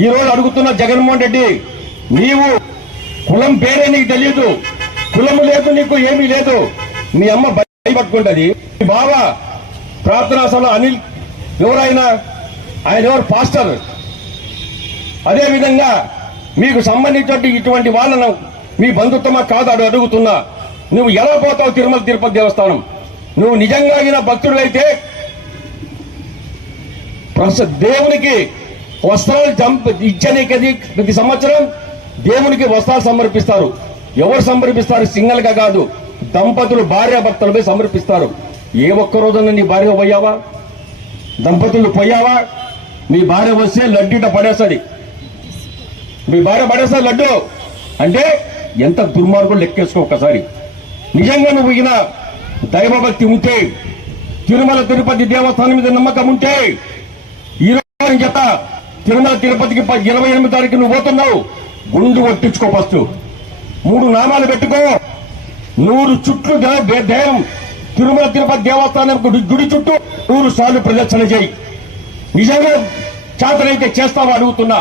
ఈ రోజు అడుగుతున్న జగన్మోహన్ రెడ్డి, నీవు కులం పేరే నీకు తెలియదు, కులము లేదు, నీకు ఏమీ లేదు. మీ అమ్మ భయపట్టుకుంటది. మీ బావ ప్రార్థనా సభలో అనిల్ ఎవరైనా ఆయన ఎవరు పాస్టర్. అదేవిధంగా మీకు సంబంధించిన ఇటువంటి వాళ్ళను మీ బంధుత్వమా కాదు అడుగుతున్నా. నువ్వు ఎలా పోతావు తిరుమల తిరుపతి దేవస్థానం? నువ్వు నిజంగా అయిన భక్తుడైతే దేవునికి వస్త్రాలు ఇచ్చనీకది ప్రతి సంవత్సరం దేవునికి వస్త్రాలు సమర్పిస్తారు. ఎవరు సమర్పిస్తారు? సింగల్ గా కాదు, దంపతులు భార్యాభర్తలపై సమర్పిస్తారు. ఏ ఒక్క రోజున నీ భార్య పోయావా? దంపతులు పోయావా? మీ భార్య వస్తే లడ్డీట పడేస్తుంది. మీ భార్య పడేస్తుంది లడ్డు అంటే ఎంత దుర్మార్గులు లెక్కేసుకో ఒకసారి. నిజంగా నువ్వు ఈయన దైవభక్తి ఉంటే, తిరుమల తిరుపతి దేవస్థానం మీద నమ్మకం ఉంటే, ఈరోజు చెత్త తిరుమల తిరుపతికి 28 తారీఖు నువ్వు పోతున్నావు, గుండు కొట్టించుకో. ఫస్ట్ 3 నామాలు పెట్టుకో, 100 చుట్లు దేవం తిరుమల తిరుపతి దేవస్థానం గుడి చుట్టూ 100 సార్లు ప్రదర్శన చేయి. నిజంగా చేతనైతే చేస్తావా అడుగుతున్నా.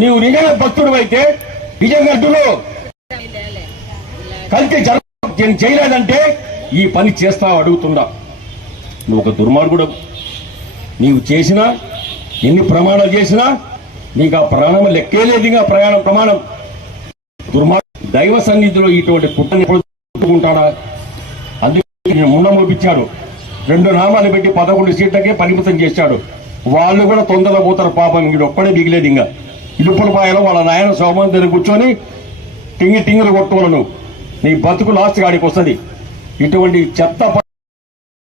నీవు నిజంగా భక్తుడు అయితే నిజంగా అడ్డులో కలిసి చేయలేదంటే ఈ పని చేస్తావు అడుగుతున్నా. నువ్వు ఒక దుర్మార్గుడు. నీవు చేసినా ఎన్ని ప్రమాణాలు చేసినా నీకు ఆ ప్రాణం లెక్కేలేదు. ఇంకా ప్రమాణం దైవ సన్నిధిలో ఇటువంటి పుట్టుకుంటాడా? అందుకే మున్న మోపించాడు. 2 నామాలు పెట్టి 11 సీట్లకే పరిమితం చేశాడు. వాళ్ళు కూడా తొందరగా పోతారు పాపం. వీడు ఒక్కడే దిగలేదు. ఇంకా ఇడుపుల పాయలో వాళ్ళ నాయన సోమం దగ్గర కూర్చొని టింగిలు కొట్టుకోలను. నీ బతుకు లాస్ట్ గాడికి వస్తుంది. ఇటువంటి చెత్త